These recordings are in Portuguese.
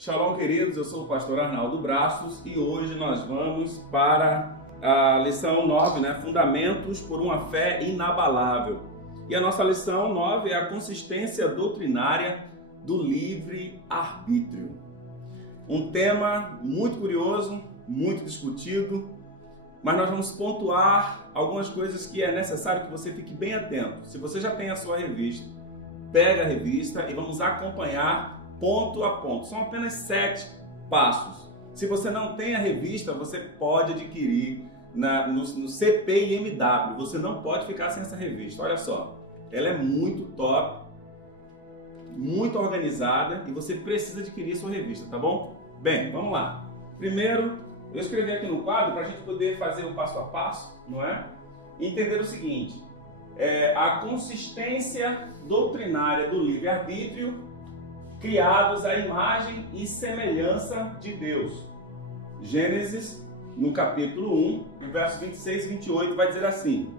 Shalom, queridos, eu sou o pastor Arnaldo Brastos e hoje nós vamos para a lição 9, Fundamentos por uma fé inabalável. E a nossa lição 9 é a consistência doutrinária do livre-arbítrio. Um tema muito curioso, muito discutido, mas nós vamos pontuar algumas coisas que é necessário que você fique bem atento. Se você já tem a sua revista, pega a revista e vamos acompanhar ponto a ponto. São apenas 7 passos. Se você não tem a revista, você pode adquirir no CPIMW. Você não pode ficar sem essa revista. Olha só, ela é muito top, muito organizada e você precisa adquirir sua revista, tá bom? Bem, vamos lá. Primeiro, eu escrevi aqui no quadro para a gente poder fazer o passo a passo, não é? E entender o seguinte, a consistência doutrinária do livre-arbítrio criados à imagem e semelhança de Deus. Gênesis, no capítulo 1, no verso 26 e 28, vai dizer assim: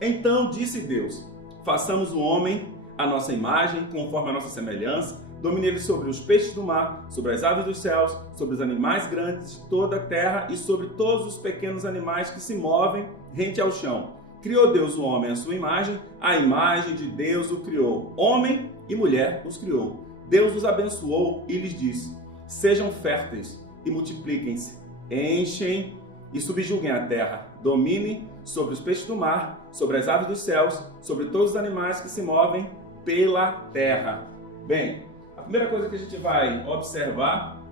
Então disse Deus, façamos o homem à nossa imagem, conforme a nossa semelhança, domine ele sobre os peixes do mar, sobre as aves dos céus, sobre os animais grandes de toda a terra e sobre todos os pequenos animais que se movem rente ao chão. Criou Deus o homem à sua imagem, a imagem de Deus o criou. Homem e mulher os criou. Deus os abençoou e lhes disse: Sejam férteis e multipliquem-se, enchem e subjuguem a terra, dominem sobre os peixes do mar, sobre as aves dos céus, sobre todos os animais que se movem pela terra. Bem, a primeira coisa que a gente vai observar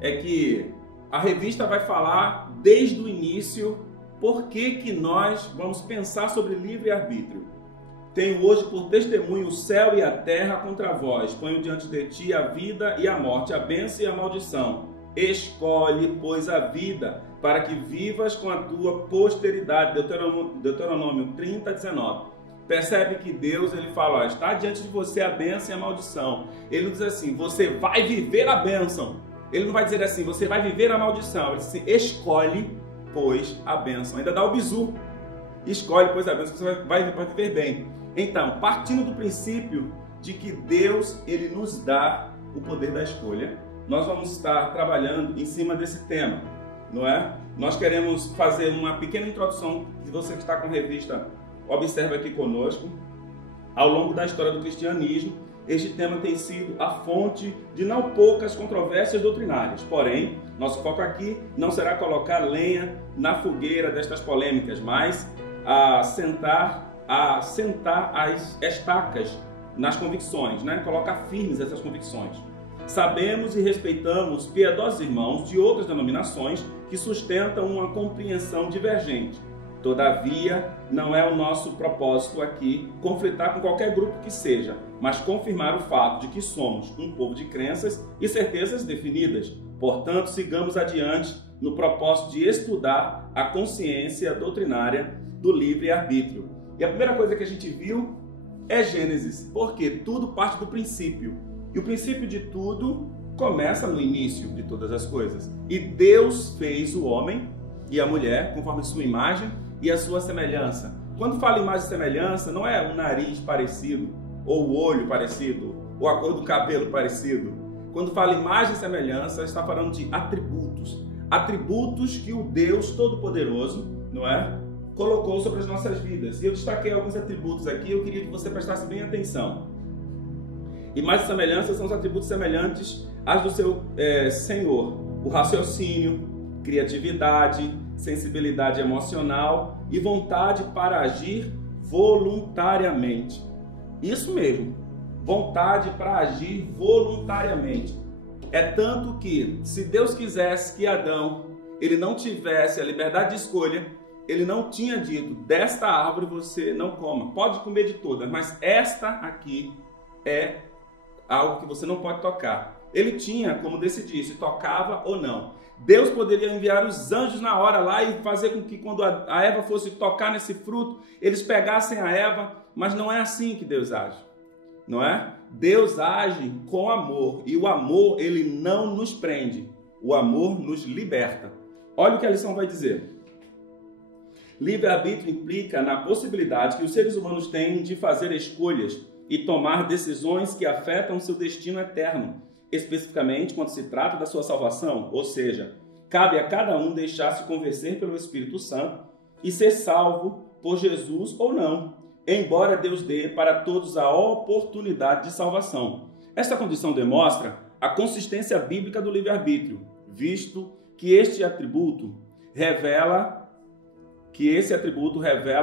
é que a revista vai falar desde o início por que nós vamos pensar sobre livre-arbítrio. Tenho hoje por testemunho o céu e a terra contra vós. Ponho diante de ti a vida e a morte, a bênção e a maldição. Escolhe, pois, a vida, para que vivas com a tua posteridade. Deuteronômio 30, 19. Percebe que Deus, ele fala, está diante de você a bênção e a maldição. Ele não diz assim, você vai viver a bênção. Ele não vai dizer assim, você vai viver a maldição. Ele diz assim, escolhe, pois, a bênção. Ainda dá o bizu. Escolhe, pois, a bênção, você vai viver bem. Então, partindo do princípio de que Deus, ele nos dá o poder da escolha, nós vamos estar trabalhando em cima desse tema, não é? Nós queremos fazer uma pequena introdução, se você que está com a revista, observa aqui conosco. Ao longo da história do cristianismo, este tema tem sido a fonte de não poucas controvérsias doutrinárias. Porém, nosso foco aqui não será colocar lenha na fogueira destas polêmicas, mas a sentar as estacas nas convicções, colocar firmes essas convicções. Sabemos e respeitamos piedosos irmãos de outras denominações que sustentam uma compreensão divergente. Todavia, não é o nosso propósito aqui conflitar com qualquer grupo que seja, mas confirmar o fato de que somos um povo de crenças e certezas definidas. Portanto, sigamos adiante no propósito de estudar a consciência doutrinária do livre-arbítrio. E a primeira coisa que a gente viu é Gênesis, porque tudo parte do princípio. E o princípio de tudo começa no início de todas as coisas. E Deus fez o homem e a mulher conforme sua imagem e a sua semelhança. Quando fala imagem e semelhança, não é o nariz parecido, ou o olho parecido, ou a cor do cabelo parecido. Quando fala imagem e semelhança, está falando de atributos. Atributos que o Deus Todo-Poderoso, não é? Colocou sobre as nossas vidas. E eu destaquei alguns atributos aqui, eu queria que você prestasse bem atenção. Imagem e semelhança são os atributos semelhantes às do seu Senhor. O raciocínio, criatividade, sensibilidade emocional e vontade para agir voluntariamente. Isso mesmo, vontade para agir voluntariamente. É tanto que, se Deus quisesse que Adão ele não tivesse a liberdade de escolha, ele não tinha dito, desta árvore você não coma, pode comer de todas, mas esta aqui é algo que você não pode tocar. Ele tinha como decidir se tocava ou não. Deus poderia enviar os anjos na hora lá e fazer com que quando a Eva fosse tocar nesse fruto, eles pegassem a Eva, mas não é assim que Deus age, não é? Deus age com amor e o amor, ele não nos prende, o amor nos liberta. Olha o que a lição vai dizer. Livre-arbítrio implica na possibilidade que os seres humanos têm de fazer escolhas e tomar decisões que afetam seu destino eterno. especificamente quando se trata da sua salvação, ou seja, cabe a cada um deixar-se convencer pelo Espírito Santo e ser salvo por Jesus ou não, embora Deus dê para todos a oportunidade de salvação. Esta condição demonstra a consistência bíblica do livre-arbítrio, visto que esse atributo revela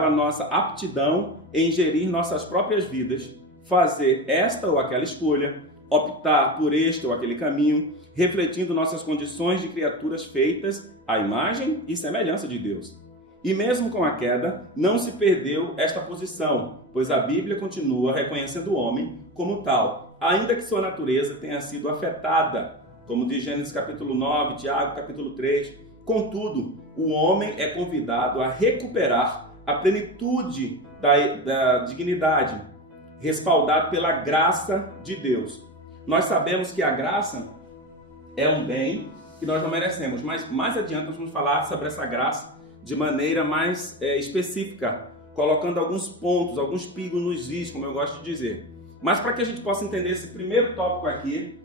nossa aptidão em gerir nossas próprias vidas, fazer esta ou aquela escolha, optar por este ou aquele caminho, refletindo nossas condições de criaturas feitas à imagem e semelhança de Deus. E mesmo com a queda, não se perdeu esta posição, pois a Bíblia continua reconhecendo o homem como tal, ainda que sua natureza tenha sido afetada, como diz Gênesis capítulo 9, Tiago capítulo 3. Contudo, o homem é convidado a recuperar a plenitude da dignidade, respaldado pela graça de Deus. Nós sabemos que a graça é um bem que nós não merecemos, mas mais adiante nós vamos falar sobre essa graça de maneira mais específica, colocando alguns pontos, alguns pingos nos is, como eu gosto de dizer. Mas para que a gente possa entender esse primeiro tópico aqui,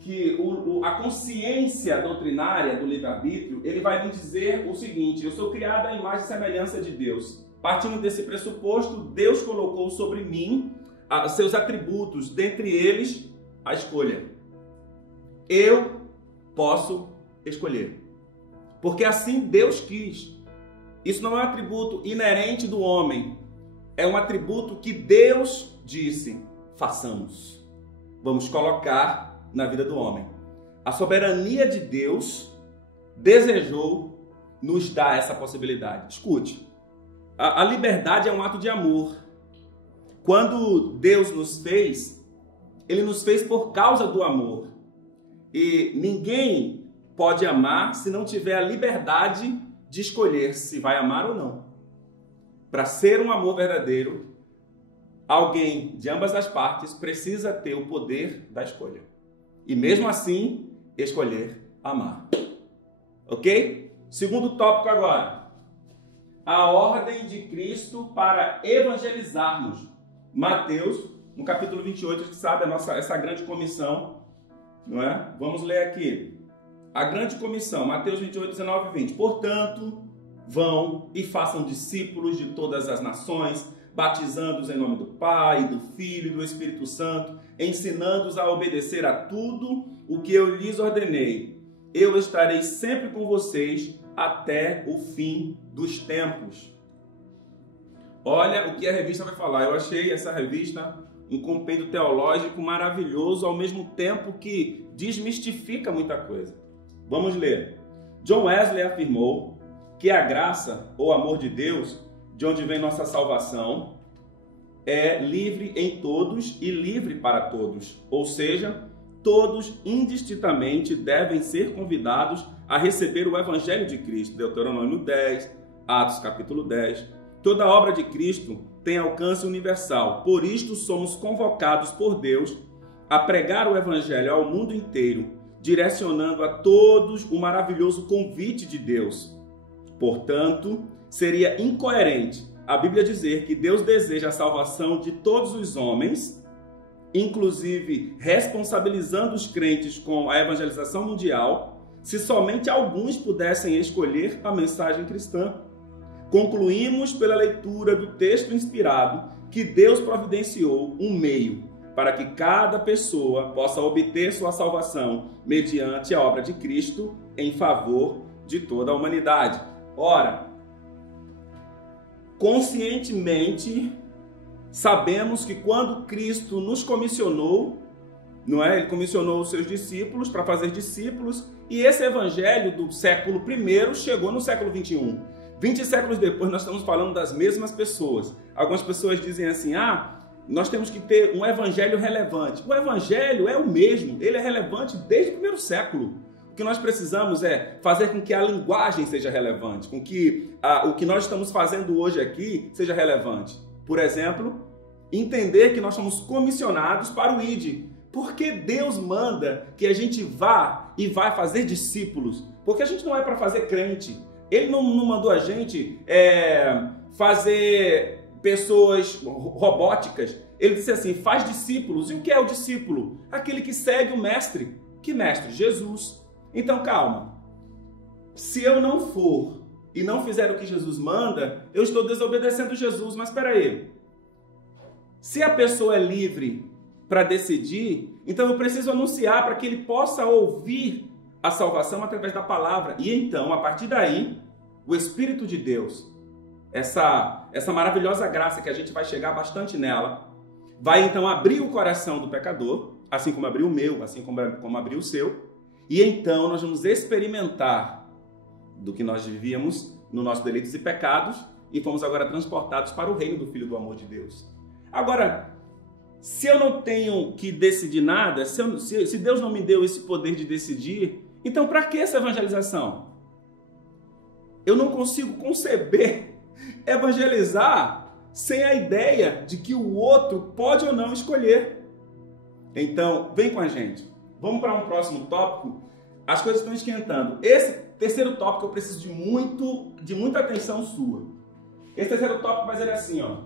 que a consciência doutrinária do livre-arbítrio, ele vai me dizer o seguinte: eu sou criado à imagem e semelhança de Deus. Partindo desse pressuposto, Deus colocou sobre mim seus atributos, dentre eles a escolha. Eu posso escolher, porque assim Deus quis. Isso não é um atributo inerente do homem, é um atributo que Deus disse: façamos. Vamos colocar na vida do homem. A soberania de Deus desejou nos dar essa possibilidade. Escute, a liberdade é um ato de amor. Quando Deus nos fez, Ele nos fez por causa do amor. E ninguém pode amar se não tiver a liberdade de escolher se vai amar ou não. Para ser um amor verdadeiro, alguém de ambas as partes precisa ter o poder da escolha. E mesmo assim, escolher amar. Ok? Segundo tópico agora. A ordem de Cristo para evangelizarmos. Mateus, no capítulo 28, a gente sabe essa grande comissão, não é? Vamos ler aqui. A grande comissão, Mateus 28, 19 e 20. Portanto, vão e façam discípulos de todas as nações, batizando-os em nome do Pai, do Filho e do Espírito Santo, ensinando-os a obedecer a tudo o que eu lhes ordenei. Eu estarei sempre com vocês até o fim dos tempos. Olha o que a revista vai falar. Eu achei essa revista um compêndio teológico maravilhoso, ao mesmo tempo que desmistifica muita coisa. Vamos ler. John Wesley afirmou que a graça ou amor de Deus, de onde vem nossa salvação, é livre em todos e livre para todos. Ou seja, todos indistintamente devem ser convidados a receber o Evangelho de Cristo. Deuteronômio 10, Atos capítulo 10. Toda obra de Cristo tem alcance universal. Por isto somos convocados por Deus a pregar o Evangelho ao mundo inteiro, direcionando a todos o maravilhoso convite de Deus. Portanto, seria incoerente a Bíblia dizer que Deus deseja a salvação de todos os homens, inclusive responsabilizando os crentes com a evangelização mundial, se somente alguns pudessem escolher a mensagem cristã. Concluímos pela leitura do texto inspirado que Deus providenciou um meio para que cada pessoa possa obter sua salvação mediante a obra de Cristo em favor de toda a humanidade. Ora, conscientemente sabemos que quando Cristo nos comissionou, não é? Ele comissionou os seus discípulos para fazer discípulos, e esse evangelho do século I chegou no século XXI. 20 séculos depois nós estamos falando das mesmas pessoas. Algumas pessoas dizem assim: nós temos que ter um evangelho relevante. O evangelho é o mesmo, ele é relevante desde o primeiro século. O que nós precisamos é fazer com que a linguagem seja relevante, com que o que nós estamos fazendo hoje aqui seja relevante. Por exemplo, entender que nós somos comissionados para o ID. Por que Deus manda que a gente vá e vai fazer discípulos? Porque a gente não é para fazer crente. Ele não mandou a gente fazer pessoas robóticas. Ele disse assim, faz discípulos. E o que é o discípulo? Aquele que segue o mestre. Que mestre? Jesus. Então, calma. Se eu não for e não fizer o que Jesus manda, eu estou desobedecendo Jesus. Mas espera aí. Se a pessoa é livre para decidir, então eu preciso anunciar para que ele possa ouvir a salvação através da palavra. E então, a partir daí, o Espírito de Deus, essa maravilhosa graça que a gente vai chegar bastante nela, vai então abrir o coração do pecador, assim como abriu o meu, assim como abriu o seu, e então nós vamos experimentar do que nós vivíamos no nossos delitos e pecados e fomos agora transportados para o reino do Filho do amor de Deus. Agora, se eu não tenho que decidir nada, se Deus não me deu esse poder de decidir, então para que essa evangelização? Eu não consigo conceber evangelizar sem a ideia de que o outro pode ou não escolher. Então, vem com a gente. Vamos para um próximo tópico. As coisas estão esquentando. Esse terceiro tópico eu preciso de muita atenção sua. Esse terceiro tópico vai ser assim, ó.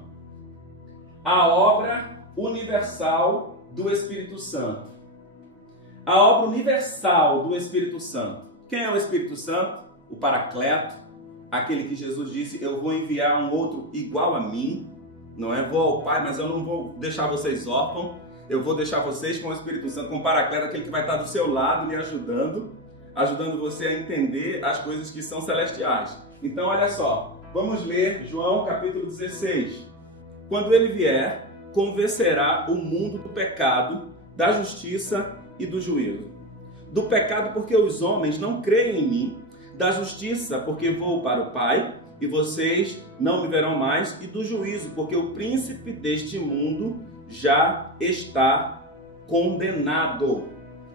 A obra universal do Espírito Santo. A obra universal do Espírito Santo. Quem é o Espírito Santo? O Paracleto, aquele que Jesus disse, eu vou enviar um outro igual a mim, não é? Vou ao Pai, mas eu não vou deixar vocês órfãos, eu vou deixar vocês com o Espírito Santo, com o Paracleto, aquele que vai estar do seu lado, lhe ajudando você a entender as coisas que são celestiais. Então, olha só, vamos ler João capítulo 16. Quando ele vier, convencerá o mundo do pecado, da justiça e do juízo. Do pecado, porque os homens não creem em mim, da justiça, porque vou para o Pai e vocês não me verão mais, e do juízo, porque o príncipe deste mundo já está condenado.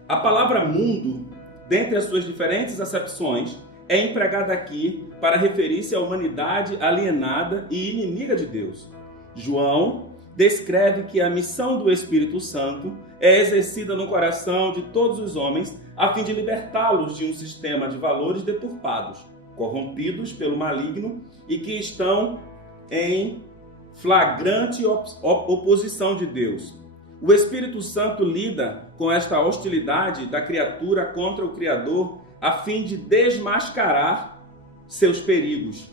A palavra mundo, dentre as suas diferentes acepções, é empregada aqui para referir-se à humanidade alienada e inimiga de Deus. João descreve que a missão do Espírito Santo é exercida no coração de todos os homens a fim de libertá-los de um sistema de valores deturpados, corrompidos pelo maligno e que estão em flagrante oposição de Deus. O Espírito Santo lida com esta hostilidade da criatura contra o Criador a fim de desmascarar seus perigos,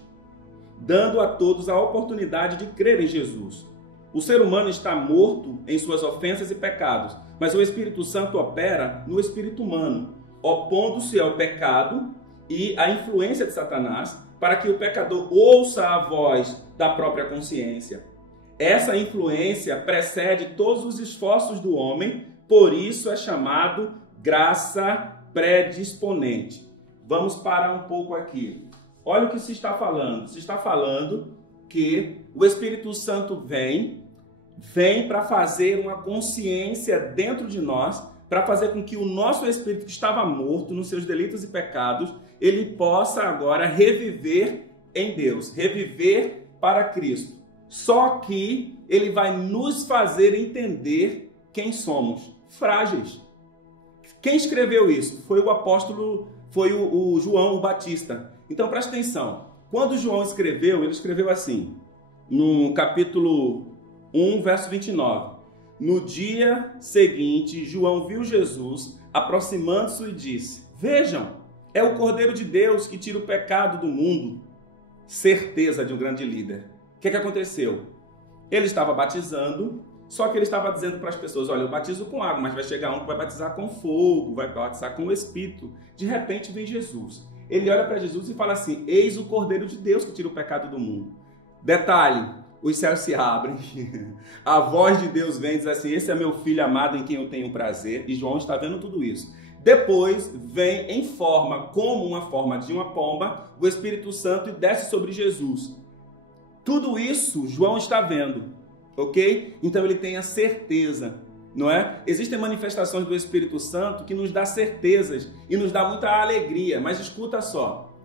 dando a todos a oportunidade de crer em Jesus. O ser humano está morto em suas ofensas e pecados, mas o Espírito Santo opera no espírito humano, opondo-se ao pecado e à influência de Satanás, para que o pecador ouça a voz da própria consciência. Essa influência precede todos os esforços do homem, por isso é chamado graça predisponente. Vamos parar um pouco aqui. Olha o que se está falando. Se está falando que o Espírito Santo vem para fazer uma consciência dentro de nós, para fazer com que o nosso espírito que estava morto nos seus delitos e pecados, ele possa agora reviver em Deus, reviver para Cristo. Só que ele vai nos fazer entender quem somos, frágeis. Quem escreveu isso? Foi o apóstolo, foi o João o Batista. Então presta atenção. Quando João escreveu, ele escreveu assim, no capítulo 1, verso 29. No dia seguinte, João viu Jesus aproximando-se e disse, vejam, é o Cordeiro de Deus que tira o pecado do mundo. Certeza de um grande líder. O que aconteceu? Ele estava batizando, só que ele estava dizendo para as pessoas, olha, eu batizo com água, mas vai chegar um que vai batizar com fogo, vai batizar com o Espírito. De repente vem Jesus. Ele olha para Jesus e fala assim, eis o Cordeiro de Deus que tira o pecado do mundo. Detalhe, os céus se abrem, a voz de Deus vem e diz assim, esse é meu filho amado em quem eu tenho prazer, e João está vendo tudo isso. Depois vem em forma, como uma forma de uma pomba, o Espírito Santo e desce sobre Jesus. Tudo isso João está vendo, ok? Então ele tem a certeza, não é? Existem manifestações do Espírito Santo que nos dá certezas e nos dá muita alegria, mas escuta só,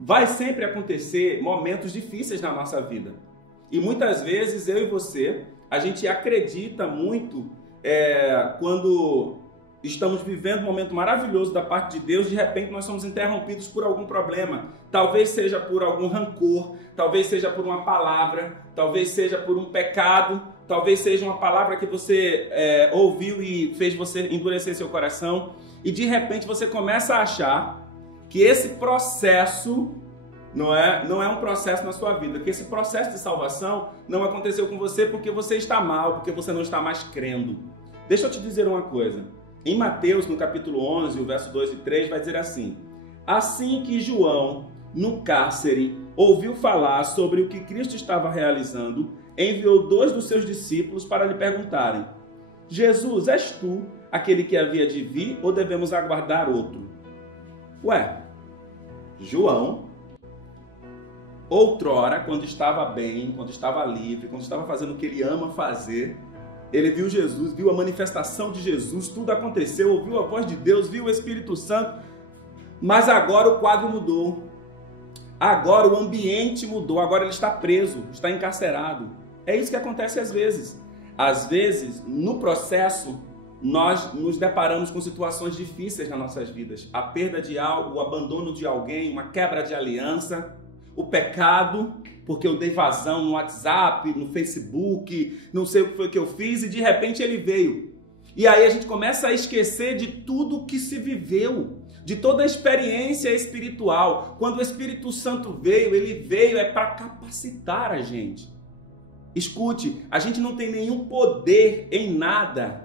vai sempre acontecer momentos difíceis na nossa vida. E muitas vezes eu e você, a gente acredita muito quando estamos vivendo um momento maravilhoso da parte de Deus, de repente nós somos interrompidos por algum problema. Talvez seja por algum rancor, talvez seja por uma palavra, talvez seja por um pecado, talvez seja uma palavra que você ouviu e fez você endurecer seu coração, e de repente você começa a achar que esse processo não é um processo na sua vida, que esse processo de salvação não aconteceu com você porque você está mal, porque você não está mais crendo. Deixa eu te dizer uma coisa. Em Mateus, no capítulo 11, o verso 2 e 3, vai dizer assim: assim que João, no cárcere, ouviu falar sobre o que Cristo estava realizando, enviou 2 dos seus discípulos para lhe perguntarem: Jesus, és tu aquele que havia de vir ou devemos aguardar outro? Ué, João, outrora, quando estava bem, quando estava livre, quando estava fazendo o que ele ama fazer, ele viu Jesus, viu a manifestação de Jesus, tudo aconteceu, ouviu a voz de Deus, viu o Espírito Santo, mas agora o quadro mudou. Agora o ambiente mudou, agora ele está preso, está encarcerado. É isso que acontece às vezes. Às vezes, no processo, nós nos deparamos com situações difíceis nas nossas vidas. A perda de algo, o abandono de alguém, uma quebra de aliança, o pecado, porque eu dei vazão no WhatsApp, no Facebook, não sei o que foi que eu fiz, e de repente ele veio. E aí a gente começa a esquecer de tudo que se viveu, de toda a experiência espiritual. Quando o Espírito Santo veio, ele veio para capacitar a gente. Escute, a gente não tem nenhum poder em nada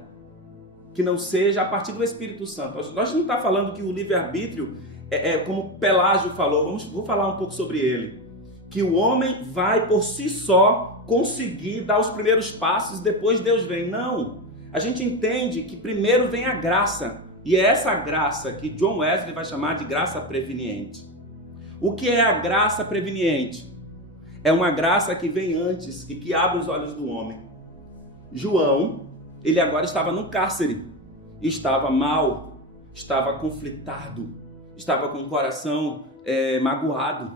que não seja a partir do Espírito Santo. Nós não estamos falando que o livre-arbítrio como Pelágio falou, vou falar um pouco sobre ele, que o homem vai por si só conseguir dar os primeiros passos e depois Deus vem. Não, a gente entende que primeiro vem a graça, e é essa graça que John Wesley vai chamar de graça preveniente. O que é a graça preveniente? É uma graça que vem antes e que abre os olhos do homem. João, ele agora estava no cárcere, estava mal, estava conflitado, estava com o coração magoado.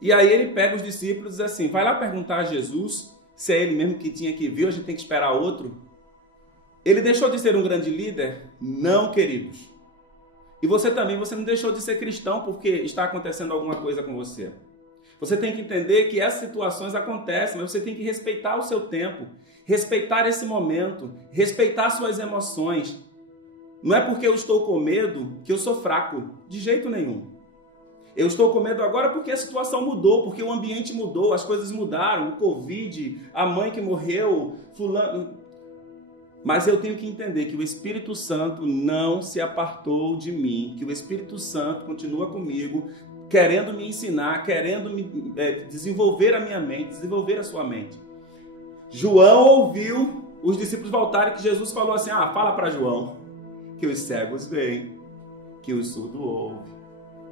E aí ele pega os discípulos e diz assim: vai lá perguntar a Jesus se é ele mesmo que tinha que vir, ou a gente tem que esperar outro. Ele deixou de ser um grande líder? Não, queridos. E você também, você não deixou de ser cristão porque está acontecendo alguma coisa com você. Você tem que entender que essas situações acontecem, mas você tem que respeitar o seu tempo, respeitar esse momento, respeitar suas emoções. Não é porque eu estou com medo que eu sou fraco, de jeito nenhum. Eu estou com medo agora porque a situação mudou, porque o ambiente mudou, as coisas mudaram, o Covid, a mãe que morreu, fulano. Mas eu tenho que entender que o Espírito Santo não se apartou de mim, que o Espírito Santo continua comigo, querendo me ensinar, querendo desenvolver a minha mente, desenvolver a sua mente. João ouviu os discípulos voltarem, que Jesus falou assim: fala para João que os cegos veem, que os surdos ouvem,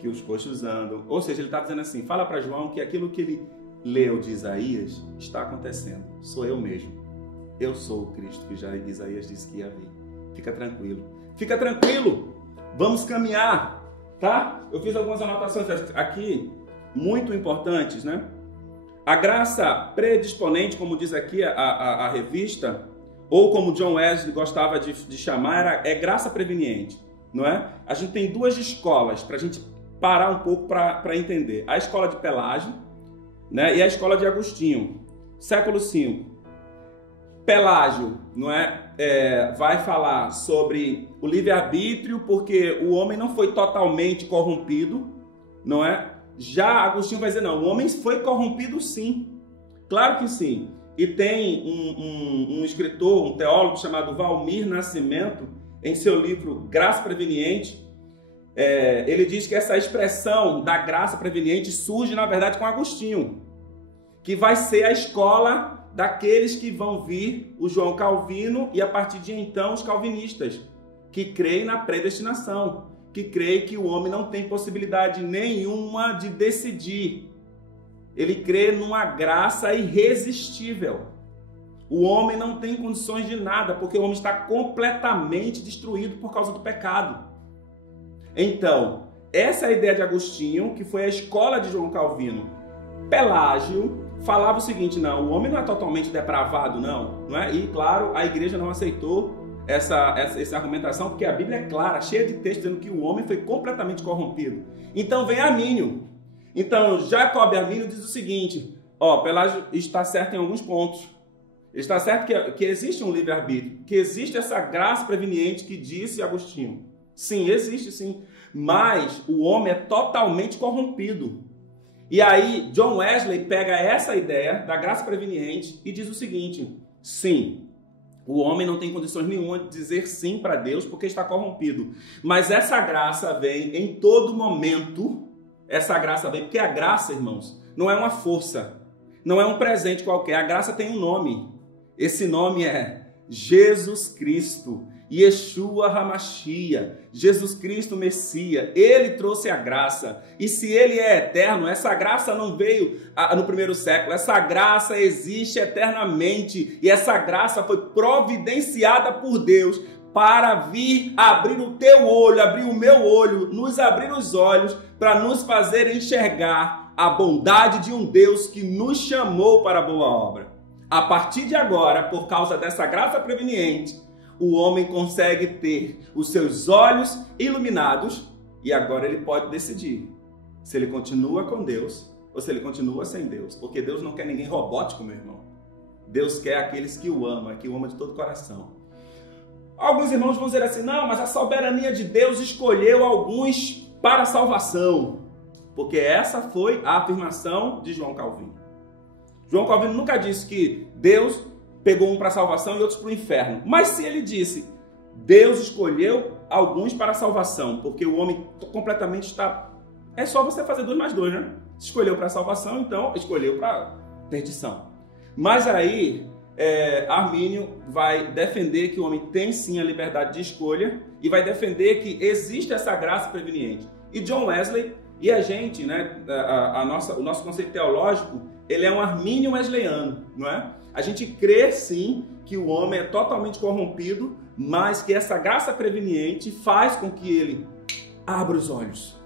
que os coxos andam. Ou seja, ele está dizendo assim: fala para João que aquilo que ele leu de Isaías está acontecendo. Sou eu mesmo. Eu sou o Cristo que já Isaías disse que ia vir. Fica tranquilo. Fica tranquilo. Vamos caminhar, tá? Eu fiz algumas anotações aqui, muito importantes, né? A graça predisponente, como diz aqui a revista, ou como John Wesley gostava de chamar, é graça preveniente, não é? A gente tem duas escolas para a gente parar um pouco para entender. A escola de Pelágio, né? E a escola de Agostinho, século V. Pelágio, não vai falar sobre o livre-arbítrio, porque o homem não foi totalmente corrompido, não é? Já Agostinho vai dizer: não, o homem foi corrompido sim, claro que sim. E tem um escritor, um teólogo chamado Valmir Nascimento, em seu livro Graça Preveniente, ele diz que essa expressão da graça preveniente surge, na verdade, com Agostinho, que vai ser a escola daqueles que vão vir, o João Calvino, e a partir de então os calvinistas, que creem na predestinação, que creem que o homem não tem possibilidade nenhuma de decidir. Ele crê numa graça irresistível. O homem não tem condições de nada, porque o homem está completamente destruído por causa do pecado. Então, essa é a ideia de Agostinho, que foi a escola de João Calvino. Pelágio falava o seguinte: não, o homem não é totalmente depravado, não é? E, claro, a igreja não aceitou essa argumentação, porque a Bíblia é clara, cheia de textos dizendo que o homem foi completamente corrompido. Então vem Armínio. Então, Jacob Armínio diz o seguinte: Pelágio está certo em alguns pontos, Está certo que existe um livre-arbítrio, que existe essa graça preveniente que disse Agostinho. Sim, existe sim. Mas o homem é totalmente corrompido. E aí, John Wesley pega essa ideia da graça preveniente e diz o seguinte: sim, o homem não tem condições nenhuma de dizer sim para Deus porque está corrompido. Mas essa graça vem em todo momento. Essa graça vem porque a graça, irmãos, não é uma força, não é um presente qualquer. A graça tem um nome. Esse nome é Jesus Cristo, Yeshua HaMashiach, Jesus Cristo Messias. Ele trouxe a graça. E se ele é eterno, essa graça não veio no primeiro século. Essa graça existe eternamente. E essa graça foi providenciada por Deus para vir abrir o teu olho, abrir o meu olho, nos abrir os olhos, para nos fazer enxergar a bondade de um Deus que nos chamou para a boa obra. A partir de agora, por causa dessa graça preveniente, o homem consegue ter os seus olhos iluminados e agora ele pode decidir se ele continua com Deus ou se ele continua sem Deus. Porque Deus não quer ninguém robótico, meu irmão. Deus quer aqueles que o amam de todo o coração. Alguns irmãos vão dizer assim: não, mas a soberania de Deus escolheu alguns para a salvação. Porque essa foi a afirmação de João Calvino. João Calvino nunca disse que Deus pegou um para a salvação e outros para o inferno. Mas se ele disse, Deus escolheu alguns para a salvação, porque o homem completamente está... É só você fazer 2 mais 2, né? Se escolheu para a salvação, então escolheu para a perdição. Mas aí, Armínio vai defender que o homem tem sim a liberdade de escolha e vai defender que existe essa graça preveniente. E John Wesley e a gente, né, o nosso conceito teológico, ele é um armínio wesleyano, não é? A gente crê sim que o homem é totalmente corrompido, mas que essa graça preveniente faz com que ele abra os olhos.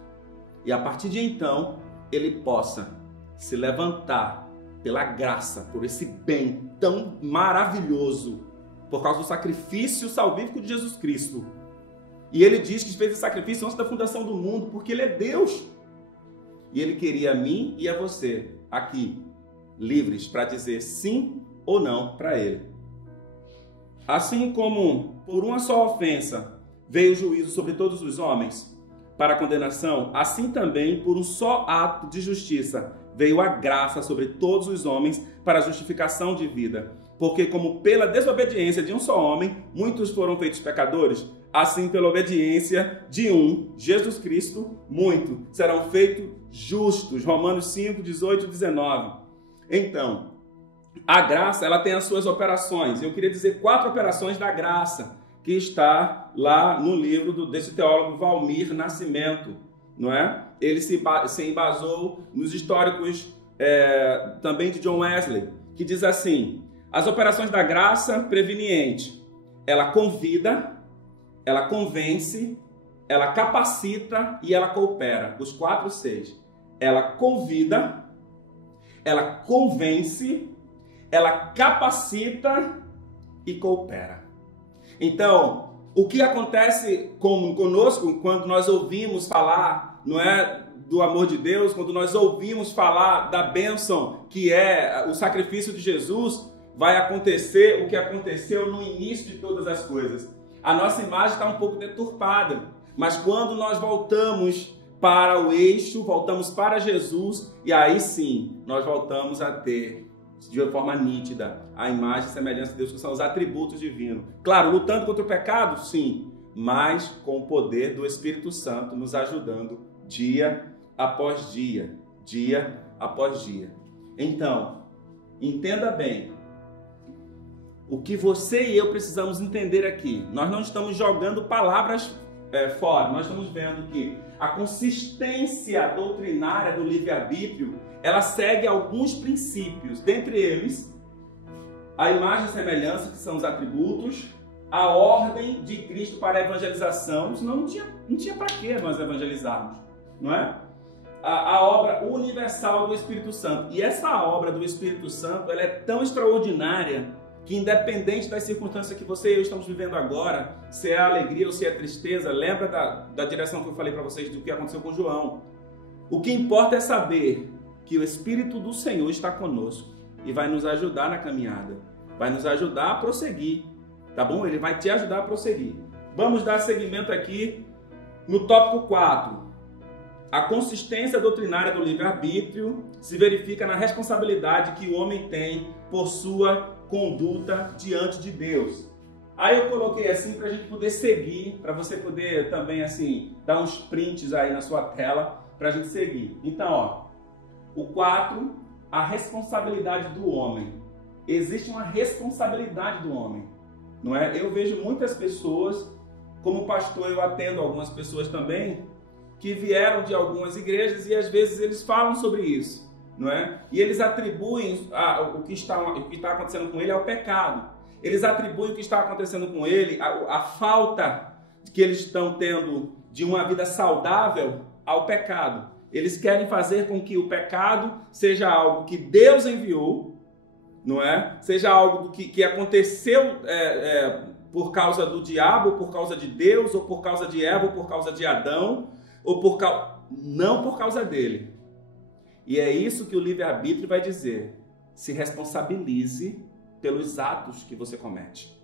E a partir de então, ele possa se levantar pela graça, por esse bem tão maravilhoso, por causa do sacrifício salvífico de Jesus Cristo. E ele diz que fez esse sacrifício antes da fundação do mundo, porque ele é Deus. E ele queria a mim e a você aqui, livres para dizer sim ou não para ele. Assim como por uma só ofensa veio o juízo sobre todos os homens para a condenação, assim também por um só ato de justiça veio a graça sobre todos os homens para a justificação de vida. Porque como pela desobediência de um só homem, muitos foram feitos pecadores, assim pela obediência de um, Jesus Cristo, muitos serão feitos justos. Romanos 5, 18 e 19. Então, a graça, ela tem as suas operações. Eu queria dizer 4 operações da graça, que está lá no livro desse teólogo Valmir Nascimento, não é? Ele se embasou nos históricos também de John Wesley, que diz assim: as operações da graça preveniente, ela convida, ela convence, ela capacita e ela coopera. Os 4 Cs. Ela convida, ela convence, ela capacita e coopera. Então, o que acontece conosco quando nós ouvimos falar, não é, do amor de Deus, quando nós ouvimos falar da bênção que é o sacrifício de Jesus, vai acontecer o que aconteceu no início de todas as coisas. A nossa imagem está um pouco deturpada, mas quando nós voltamos para o eixo, voltamos para Jesus, e aí sim, nós voltamos a ter, de uma forma nítida, a imagem e semelhança de Deus, que são os atributos divinos. Claro, lutando contra o pecado, sim, mas com o poder do Espírito Santo nos ajudando dia após dia, dia após dia. Então, entenda bem, o que você e eu precisamos entender aqui, nós não estamos jogando palavras fora, nós estamos vendo que a consistência doutrinária do livre-arbítrio, ela segue alguns princípios, dentre eles, a imagem e semelhança, que são os atributos, a ordem de Cristo para a evangelização, senão não tinha para que nós evangelizarmos, não é? A obra universal do Espírito Santo. E essa obra do Espírito Santo, ela é tão extraordinária que, independente das circunstâncias que você e eu estamos vivendo agora, se é alegria ou se é tristeza, lembra da direção que eu falei para vocês do que aconteceu com João. O que importa é saber que o Espírito do Senhor está conosco e vai nos ajudar na caminhada. vai nos ajudar a prosseguir, tá bom? Ele vai te ajudar a prosseguir. Vamos dar seguimento aqui no tópico 4. A consistência doutrinária do livre-arbítrio se verifica na responsabilidade que o homem tem por sua conduta diante de Deus. Aí eu coloquei assim para a gente poder seguir, para você poder também assim dar uns prints aí na sua tela para a gente seguir. Então, ó, o 4, a responsabilidade do homem. Existe uma responsabilidade do homem, não é? Eu vejo muitas pessoas, como pastor eu atendo algumas pessoas também, que vieram de algumas igrejas e às vezes eles falam sobre isso, não é? E eles atribuem o que está acontecendo com ele ao pecado. Eles atribuem o que está acontecendo com ele, a falta que eles estão tendo de uma vida saudável ao pecado. Eles querem fazer com que o pecado seja algo que Deus enviou, não é? Seja algo que aconteceu por causa do diabo, ou por causa de Deus, ou por causa de Eva, ou por causa de Adão, não por causa dele. E é isso que o livre-arbítrio vai dizer. Se responsabilize pelos atos que você comete.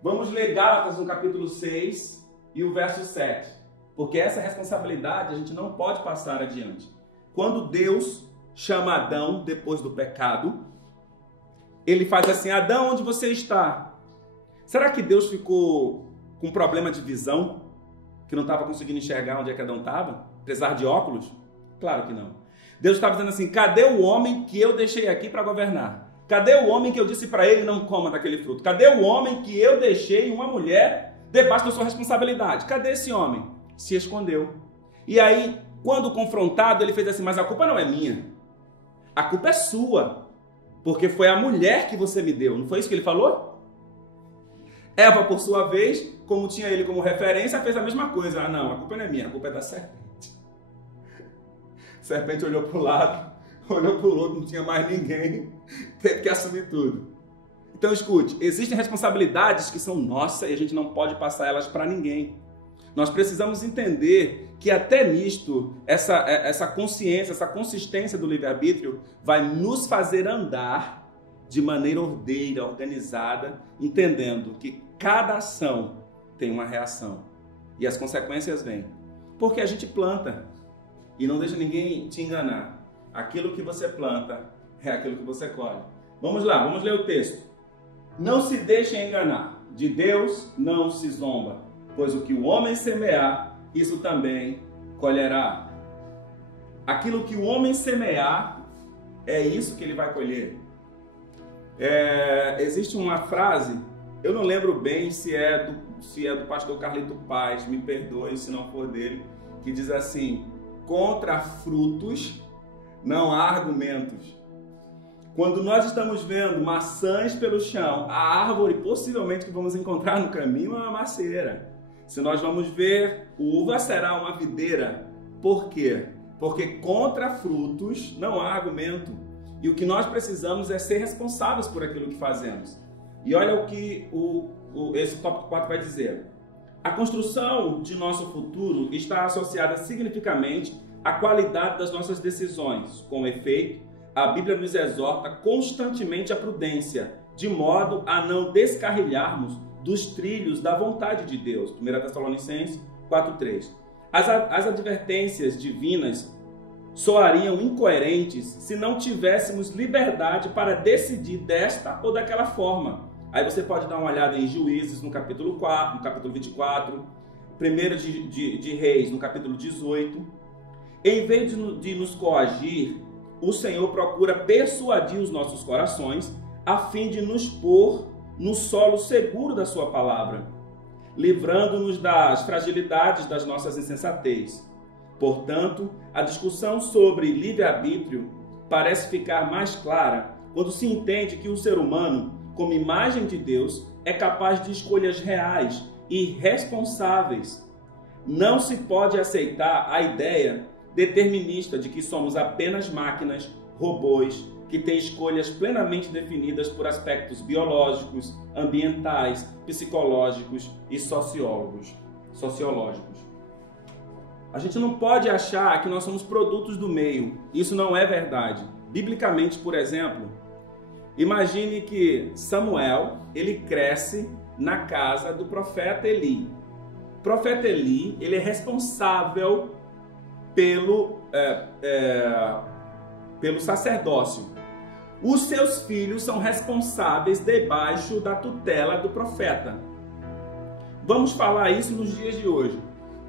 Vamos ler Gálatas no capítulo 6 e o verso 7. Porque essa responsabilidade a gente não pode passar adiante. Quando Deus chama Adão depois do pecado, ele faz assim: Adão, onde você está? Será que Deus ficou com problema de visão? Que não estava conseguindo enxergar onde é que Adão estava? Apesar de óculos? Claro que não. Deus estava dizendo assim: cadê o homem que eu deixei aqui para governar? Cadê o homem que eu disse para ele não coma daquele fruto? Cadê o homem que eu deixei uma mulher debaixo da sua responsabilidade? Cadê esse homem? Se escondeu. E aí, quando confrontado, ele fez assim: mas a culpa não é minha. A culpa é sua. Porque foi a mulher que você me deu. Não foi isso que ele falou? Eva, por sua vez, como tinha ele como referência, fez a mesma coisa. Ah, não, a culpa não é minha, a culpa é da serpente. A serpente olhou para o lado, olhou para o outro, não tinha mais ninguém, teve que assumir tudo. Então escute, existem responsabilidades que são nossas e a gente não pode passar elas para ninguém. Nós precisamos entender que até nisto, essa consciência, essa consistência do livre-arbítrio vai nos fazer andar de maneira ordeira, organizada, entendendo que cada ação tem uma reação e as consequências vêm. Porque a gente planta e não deixa ninguém te enganar. Aquilo que você planta é aquilo que você colhe. Vamos lá, vamos ler o texto. Não se deixem enganar, de Deus não se zomba, pois o que o homem semear, isso também colherá. Aquilo que o homem semear, é isso que ele vai colher. Existe uma frase, eu não lembro bem se é do pastor Carlito Paz, me perdoe se não for dele, que diz assim: contra frutos não há argumentos. Quando nós estamos vendo maçãs pelo chão, a árvore possivelmente que vamos encontrar no caminho é uma macieira. Se nós vamos ver uva, será uma videira. Por quê? Porque contra frutos não há argumento. E o que nós precisamos é ser responsáveis por aquilo que fazemos. E olha o que esse tópico 4 vai dizer. A construção de nosso futuro está associada significativamente à qualidade das nossas decisões. Com efeito, a Bíblia nos exorta constantemente à prudência, de modo a não descarrilharmos dos trilhos da vontade de Deus. 1 Tessalonicenses 4:3. As advertências divinas soariam incoerentes se não tivéssemos liberdade para decidir desta ou daquela forma. Aí você pode dar uma olhada em Juízes no capítulo 4, no capítulo 24, 1 de Reis no capítulo 18. Em vez de nos coagir, o Senhor procura persuadir os nossos corações a fim de nos pôr no solo seguro da sua palavra, livrando-nos das fragilidades das nossas insensatez. Portanto, a discussão sobre livre-arbítrio parece ficar mais clara quando se entende que o ser humano, como imagem de Deus, é capaz de escolhas reais e responsáveis. Não se pode aceitar a ideia determinista de que somos apenas máquinas, robôs, que têm escolhas plenamente definidas por aspectos biológicos, ambientais, psicológicos e sociológicos. A gente não pode achar que nós somos produtos do meio. Isso não é verdade. Biblicamente, por exemplo, Imagine que Samuel, ele cresce na casa do profeta Eli. O profeta Eli, ele é responsável pelo sacerdócio. Os seus filhos são responsáveis debaixo da tutela do profeta. Vamos falar isso nos dias de hoje.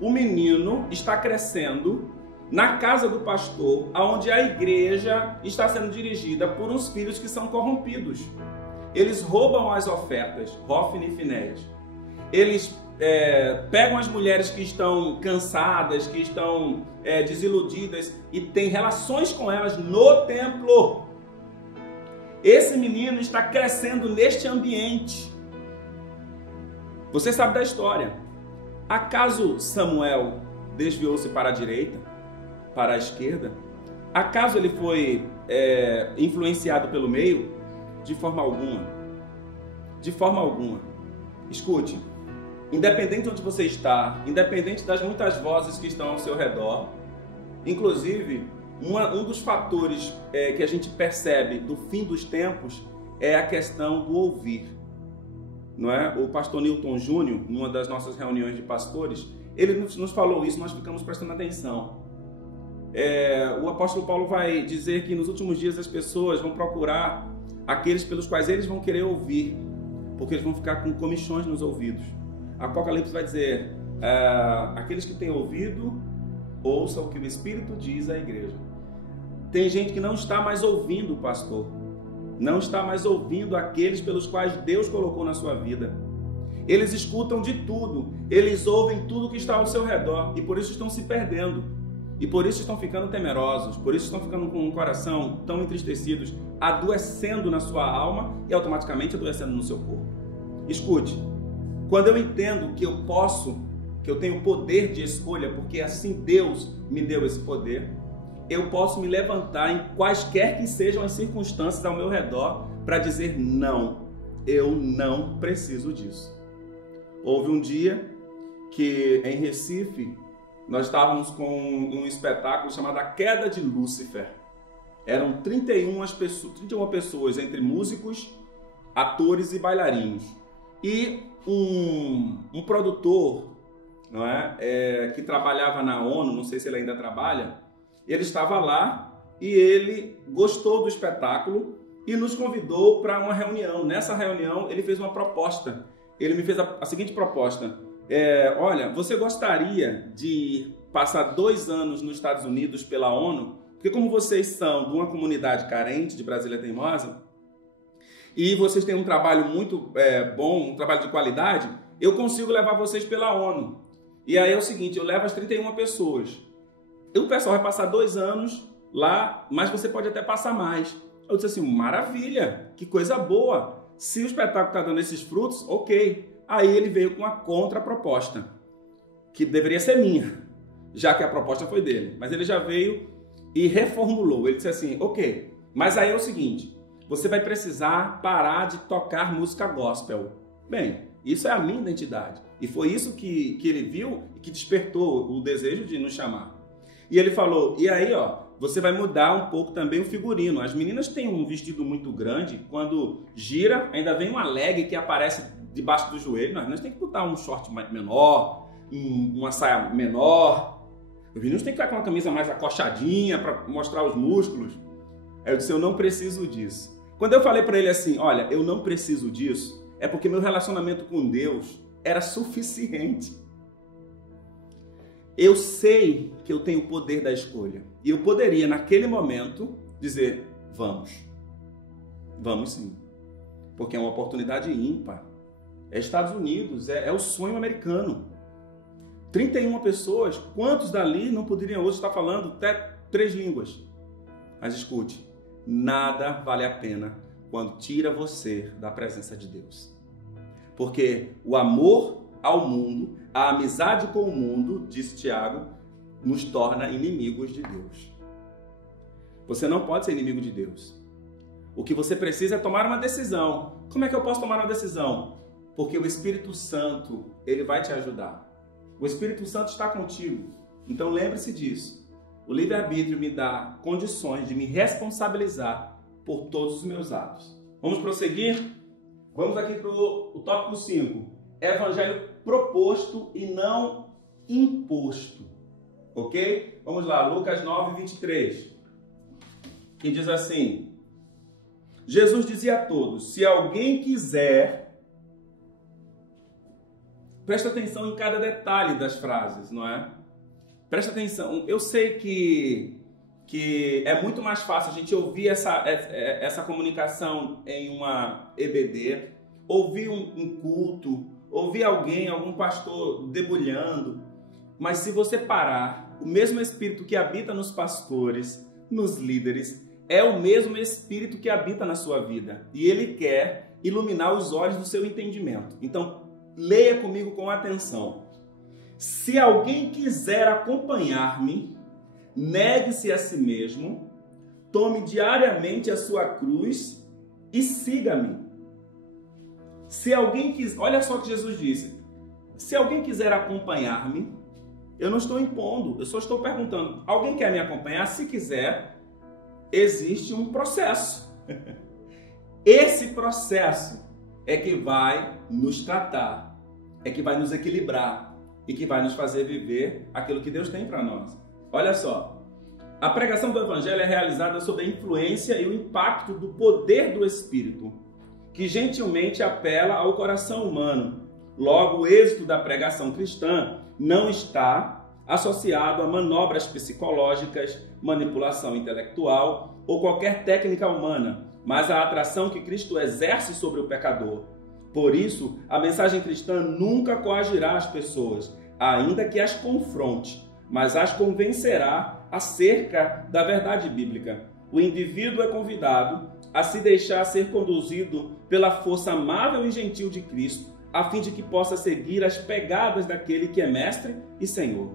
O menino está crescendo na casa do pastor, onde a igreja está sendo dirigida por uns filhos que são corrompidos. Eles roubam as ofertas, Hofni e Finéias. Eles pegam as mulheres que estão cansadas, que estão desiludidas e têm relações com elas no templo. Esse menino está crescendo neste ambiente. Você sabe da história. Acaso Samuel desviou-se para a direita? Para a esquerda? Acaso ele foi influenciado pelo meio? De forma alguma. De forma alguma. Escute, independente de onde você está, independente das muitas vozes que estão ao seu redor, inclusive, um dos fatores que a gente percebe do fim dos tempos é a questão do ouvir. Não é? O pastor Newton Júnior, numa das nossas reuniões de pastores, ele nos falou isso, nós ficamos prestando atenção. O apóstolo Paulo vai dizer que nos últimos dias as pessoas vão procurar aqueles pelos quais eles vão querer ouvir, porque eles vão ficar com comichões nos ouvidos. Apocalipse vai dizer, aqueles que têm ouvido, ouçam o que o Espírito diz à igreja. Tem gente que não está mais ouvindo o pastor, não está mais ouvindo aqueles pelos quais Deus colocou na sua vida. Eles escutam de tudo, eles ouvem tudo que está ao seu redor e por isso estão se perdendo. E por isso estão ficando temerosos, por isso estão ficando com o coração tão entristecidos, adoecendo na sua alma e automaticamente adoecendo no seu corpo. Escute, quando eu entendo que eu posso, que eu tenho poder de escolha, porque assim Deus me deu esse poder, eu posso me levantar em quaisquer que sejam as circunstâncias ao meu redor para dizer não, eu não preciso disso. Houve um dia que em Recife nós estávamos com um espetáculo chamado A Queda de Lúcifer. Eram 31 pessoas entre músicos, atores e bailarinos. E um produtor, não é, que trabalhava na ONU, não sei se ele ainda trabalha, ele estava lá e ele gostou do espetáculo e nos convidou para uma reunião. Nessa reunião ele fez uma proposta. Ele me fez a seguinte proposta. Olha, você gostaria de passar 2 anos nos Estados Unidos pela ONU? Porque como vocês são de uma comunidade carente de Brasília Teimosa e vocês têm um trabalho muito bom, um trabalho de qualidade, eu consigo levar vocês pela ONU. E aí é o seguinte, eu levo as 31 pessoas. E o pessoal vai passar 2 anos lá, mas você pode até passar mais. Eu disse assim, maravilha, que coisa boa. Se o espetáculo está dando esses frutos, ok. Aí ele veio com a contraproposta, que deveria ser minha, já que a proposta foi dele. Mas ele já veio e reformulou. Ele disse assim, ok, mas aí é o seguinte, você vai precisar parar de tocar música gospel. Bem, isso é a minha identidade. E foi isso que ele viu e que despertou o desejo de nos chamar. E ele falou, e aí, você vai mudar um pouco também o figurino. As meninas têm um vestido muito grande, quando gira, ainda vem uma leg que aparece debaixo do joelho. Nós temos que botar um short menor, uma saia menor. Os meninos têm que estar com uma camisa mais acochadinha para mostrar os músculos. Aí eu disse, eu não preciso disso. Quando eu falei para ele assim, olha, eu não preciso disso, é porque meu relacionamento com Deus era suficiente. Eu sei que eu tenho o poder da escolha. E eu poderia, naquele momento, dizer, vamos. Vamos sim. Porque é uma oportunidade ímpar. É Estados Unidos, é o sonho americano. 31 pessoas, quantos dali não poderiam hoje estar falando até 3 línguas? Mas escute, nada vale a pena quando tira você da presença de Deus. Porque o amor ao mundo, a amizade com o mundo, disse Tiago, nos torna inimigos de Deus. Você não pode ser inimigo de Deus. O que você precisa é tomar uma decisão. Como é que eu posso tomar uma decisão? Porque o Espírito Santo, ele vai te ajudar. O Espírito Santo está contigo. Então lembre-se disso. O livre-arbítrio me dá condições de me responsabilizar por todos os meus atos. Vamos prosseguir? Vamos aqui para o tópico 5. Evangelho proposto e não imposto. Ok? Vamos lá, Lucas 9, 23. Que diz assim: Jesus dizia a todos: se alguém quiser... Presta atenção em cada detalhe das frases, não é? Presta atenção. Eu sei que é muito mais fácil a gente ouvir essa comunicação em uma EBD, ouvir um culto, ouvir algum pastor debulhando. Mas se você parar, o mesmo Espírito que habita nos pastores, nos líderes, é o mesmo Espírito que habita na sua vida. E Ele quer iluminar os olhos do seu entendimento. Então, leia comigo com atenção. Se alguém quiser acompanhar-me, negue-se a si mesmo, tome diariamente a sua cruz e siga-me. Se alguém quiser, olha só o que Jesus disse. Se alguém quiser acompanhar-me, eu não estou impondo, eu só estou perguntando. Alguém quer me acompanhar? Se quiser, existe um processo. Esse processo é que vai nos tratar, é que vai nos equilibrar e que vai nos fazer viver aquilo que Deus tem para nós. Olha só, a pregação do Evangelho é realizada sob a influência e o impacto do poder do Espírito, que gentilmente apela ao coração humano. Logo, o êxito da pregação cristã não está associado a manobras psicológicas, manipulação intelectual ou qualquer técnica humana, mas à atração que Cristo exerce sobre o pecador. Por isso, a mensagem cristã nunca coagirá as pessoas, ainda que as confronte, mas as convencerá acerca da verdade bíblica. O indivíduo é convidado a se deixar ser conduzido pela força amável e gentil de Cristo, a fim de que possa seguir as pegadas daquele que é mestre e Senhor.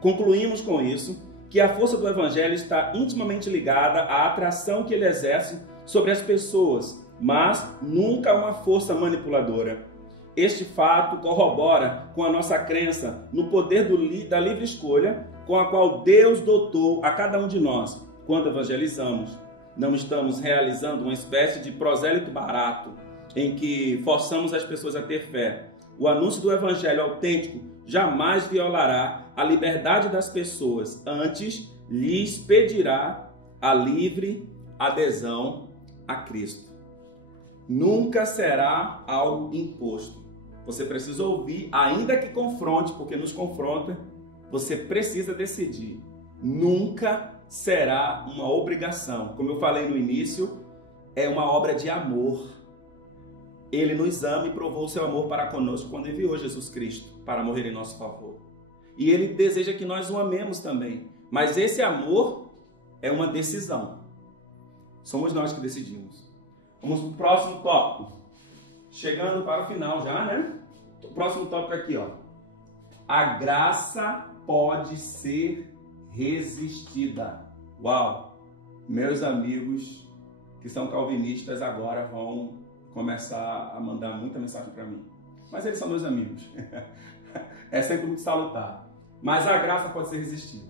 Concluímos com isso que a força do Evangelho está intimamente ligada à atração que ele exerce sobre as pessoas, mas nunca uma força manipuladora. Este fato corrobora com a nossa crença no poder da livre escolha com a qual Deus dotou a cada um de nós quando evangelizamos. Não estamos realizando uma espécie de prosélito barato em que forçamos as pessoas a ter fé. O anúncio do Evangelho autêntico jamais violará a liberdade das pessoas, antes lhes pedirá a livre adesão a Cristo. Nunca será algo imposto. Você precisa ouvir, ainda que confronte, porque nos confronta, você precisa decidir. Nunca será uma obrigação. Como eu falei no início, é uma obra de amor. Ele nos ama e provou o seu amor para conosco quando enviou Jesus Cristo para morrer em nosso favor. E Ele deseja que nós o amemos também. Mas esse amor é uma decisão. Somos nós que decidimos. Vamos para o próximo tópico. Chegando para o final já, né? O próximo tópico aqui, ó. A graça pode ser resistida. Uau! Meus amigos que são calvinistas agora vão começar a mandar muita mensagem para mim. Mas eles são meus amigos. É sempre muito salutar. Mas a graça pode ser resistida.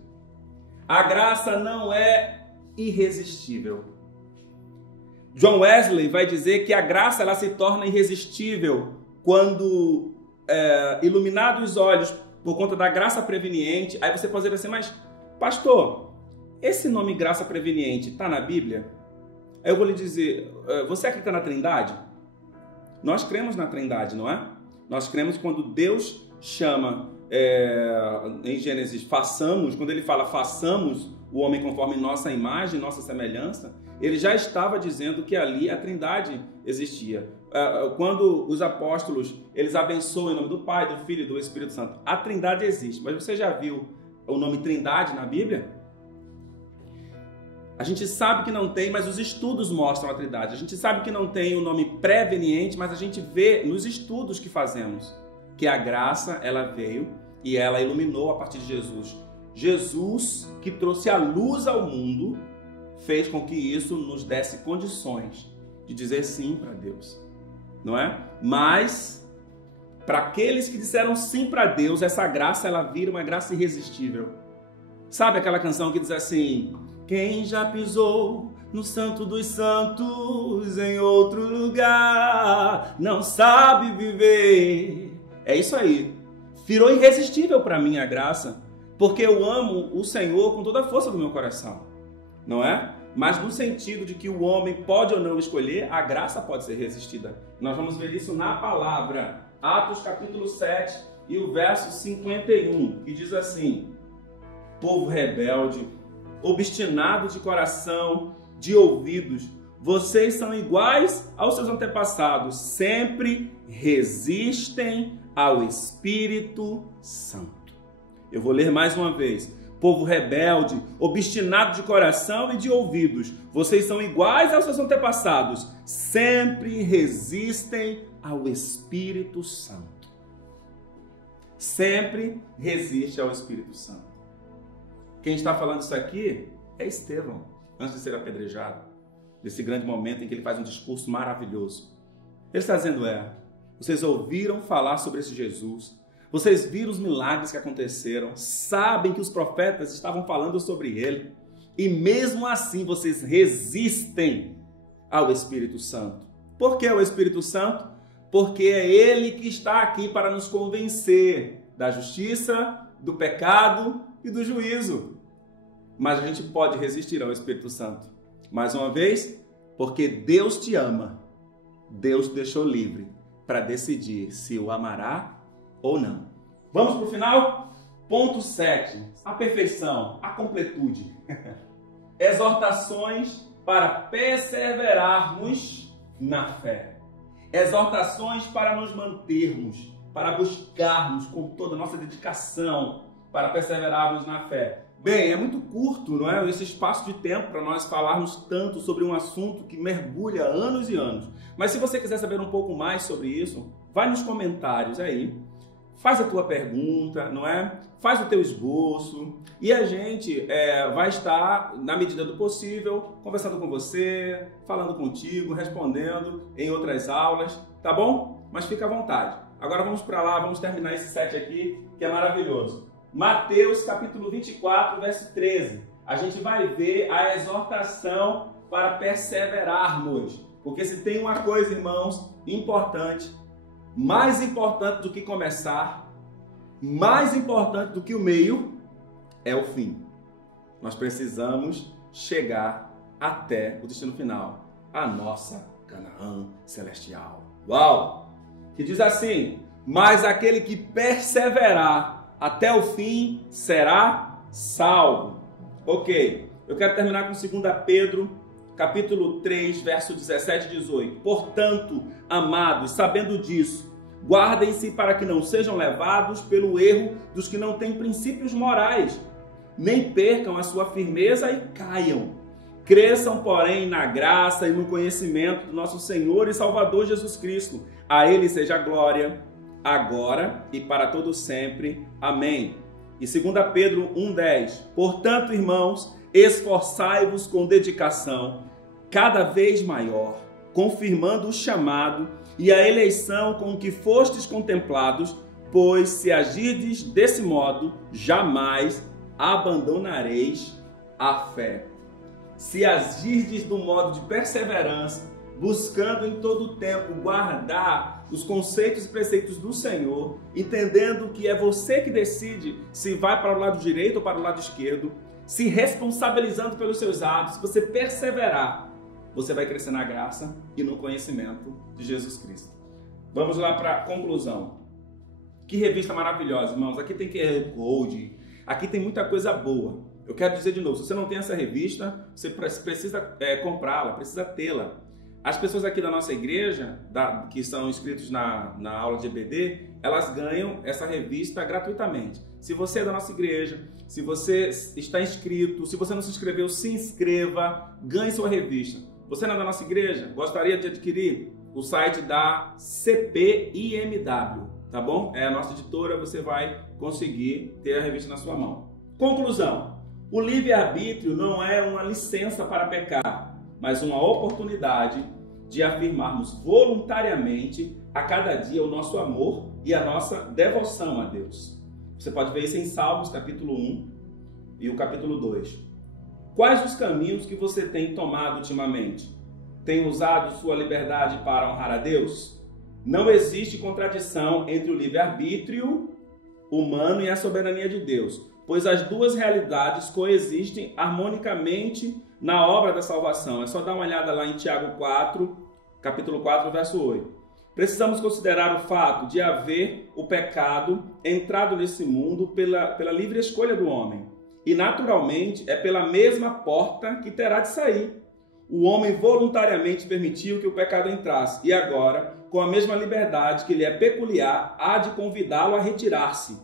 A graça não é irresistível. John Wesley vai dizer que a graça ela se torna irresistível quando, iluminados os olhos por conta da graça preveniente, aí você pode dizer assim, mas pastor, esse nome graça preveniente está na Bíblia? Aí eu vou lhe dizer, você acredita na Trindade? Nós cremos na Trindade, não é? Nós cremos quando Deus chama, em Gênesis, façamos, quando ele fala façamos o homem conforme nossa imagem, nossa semelhança, ele já estava dizendo que ali a Trindade existia. Quando os apóstolos, eles abençoam em nome do Pai, do Filho e do Espírito Santo, a Trindade existe. Mas você já viu o nome Trindade na Bíblia? A gente sabe que não tem, mas os estudos mostram a Trindade. A gente sabe que não tem o nome preveniente, mas a gente vê nos estudos que fazemos que a graça, ela veio e ela iluminou a partir de Jesus. Jesus, que trouxe a luz ao mundo, fez com que isso nos desse condições de dizer sim para Deus, não é? Mas, para aqueles que disseram sim para Deus, essa graça, ela vira uma graça irresistível. Sabe aquela canção que diz assim, quem já pisou no Santo dos Santos, em outro lugar, não sabe viver. É isso aí. Virou irresistível para mim a graça, porque eu amo o Senhor com toda a força do meu coração, não é? Mas no sentido de que o homem pode ou não escolher, a graça pode ser resistida. Nós vamos ver isso na palavra, Atos capítulo 7 e o verso 51, que diz assim: povo rebelde, obstinado de coração, de ouvidos, vocês são iguais aos seus antepassados, sempre resistem ao Espírito Santo. Eu vou ler mais uma vez. Povo rebelde, obstinado de coração e de ouvidos, vocês são iguais aos seus antepassados, sempre resistem ao Espírito Santo. Sempre resiste ao Espírito Santo. Quem está falando isso aqui é Estevão, antes de ser apedrejado, nesse grande momento em que ele faz um discurso maravilhoso. Ele está dizendo: vocês ouviram falar sobre esse Jesus, vocês viram os milagres que aconteceram, sabem que os profetas estavam falando sobre ele, e mesmo assim vocês resistem ao Espírito Santo. Por que o Espírito Santo? Porque é ele que está aqui para nos convencer da justiça, do pecado e do juízo. Mas a gente pode resistir ao Espírito Santo. Mais uma vez, porque Deus te ama. Deus te deixou livre para decidir se o amará ou não. Vamos para o final? Ponto 7. A perfeição, a completude. Exortações para perseverarmos na fé. Exortações para nos mantermos, para buscarmos com toda a nossa dedicação, para perseverarmos na fé. Bem, é muito curto, não é? Esse espaço de tempo para nós falarmos tanto sobre um assunto que mergulha anos e anos. Mas se você quiser saber um pouco mais sobre isso, vai nos comentários aí, faz a tua pergunta, não é? Faz o teu esboço e a gente vai estar, na medida do possível, conversando com você, falando contigo, respondendo em outras aulas, tá bom? Mas fica à vontade. Agora vamos para lá, vamos terminar esse set aqui, que é maravilhoso. Mateus capítulo 24, verso 13. A gente vai ver a exortação para perseverarmos. Porque se tem uma coisa, irmãos, importante, mais importante do que começar, mais importante do que o meio, é o fim. Nós precisamos chegar até o destino final, a nossa Canaã celestial. Uau! Que diz assim: mas aquele que perseverar até o fim será salvo. Ok, eu quero terminar com 2 Pedro, capítulo 3, verso 17 e 18. Portanto, amados, sabendo disso, guardem-se para que não sejam levados pelo erro dos que não têm princípios morais, nem percam a sua firmeza e caiam. Cresçam, porém, na graça e no conhecimento do nosso Senhor e Salvador Jesus Cristo. A Ele seja a glória, agora e para todo sempre. Amém. E 2 Pedro 1,10. Portanto, irmãos, esforçai-vos com dedicação cada vez maior, confirmando o chamado e a eleição com que fostes contemplados, pois se agirdes desse modo, jamais abandonareis a fé. Se agirdes do modo de perseverança, buscando em todo o tempo guardar os conceitos e preceitos do Senhor, entendendo que é você que decide se vai para o lado direito ou para o lado esquerdo, se responsabilizando pelos seus atos, se você perseverar, você vai crescer na graça e no conhecimento de Jesus Cristo. Vamos lá para a conclusão. Que revista maravilhosa, irmãos. Aqui tem QR Code, aqui tem muita coisa boa. Eu quero dizer de novo, se você não tem essa revista, você precisa comprá-la, precisa tê-la. As pessoas aqui da nossa igreja, que são inscritos na aula de EBD, elas ganham essa revista gratuitamente. Se você é da nossa igreja, se você está inscrito, se você não se inscreveu, se inscreva, ganhe sua revista. Você não é da nossa igreja? Gostaria de adquirir? O site da CPIMW, tá bom? É a nossa editora, você vai conseguir ter a revista na sua mão. Conclusão: o livre-arbítrio não é uma licença para pecar, mas uma oportunidade de afirmarmos voluntariamente a cada dia o nosso amor e a nossa devoção a Deus. Você pode ver isso em Salmos capítulo 1 e o capítulo 2. Quais os caminhos que você tem tomado ultimamente? Tem usado sua liberdade para honrar a Deus? Não existe contradição entre o livre-arbítrio humano e a soberania de Deus, pois as duas realidades coexistem harmonicamente na obra da salvação. É só dar uma olhada lá em Tiago 4, capítulo 4, verso 8. Precisamos considerar o fato de haver o pecado entrado nesse mundo pela livre escolha do homem. E, naturalmente, é pela mesma porta que terá de sair. O homem voluntariamente permitiu que o pecado entrasse. E agora, com a mesma liberdade que lhe é peculiar, há de convidá-lo a retirar-se.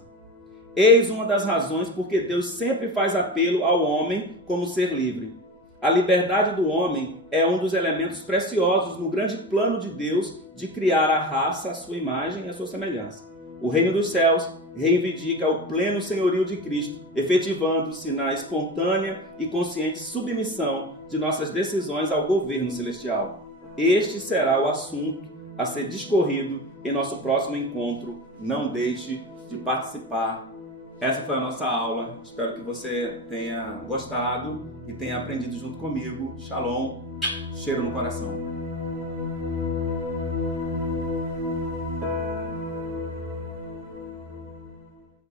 Eis uma das razões porque Deus sempre faz apelo ao homem como ser livre. A liberdade do homem é um dos elementos preciosos no grande plano de Deus de criar a raça à sua imagem e à sua semelhança. O reino dos céus reivindica o pleno senhorio de Cristo, efetivando-se na espontânea e consciente submissão de nossas decisões ao governo celestial. Este será o assunto a ser discorrido em nosso próximo encontro. Não deixe de participar. Essa foi a nossa aula. Espero que você tenha gostado e tenha aprendido junto comigo. Shalom, cheiro no coração.